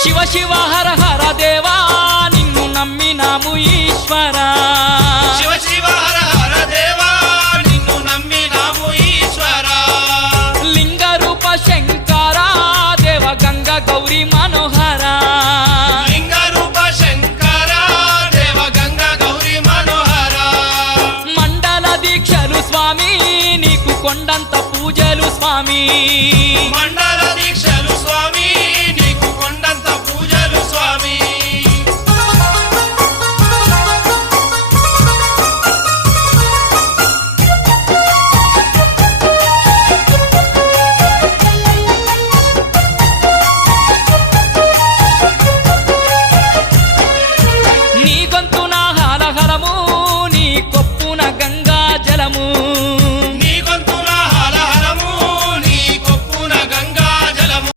శివ శివ హర హర దేవా నిన్ను నమ్మినాము ఈశ్వర శివ శివ హర హర దేవా నిన్ను నమ్మినాము ఈశ్వర లింగ రూప శంకర దేవ గంగ గౌరీ మనోహర లింగ రూప శంకర దేవ గంగ గౌరీ మనోహర మండల దీక్షలు స్వామి నీకు కొండంత పూజలు స్వామి మండల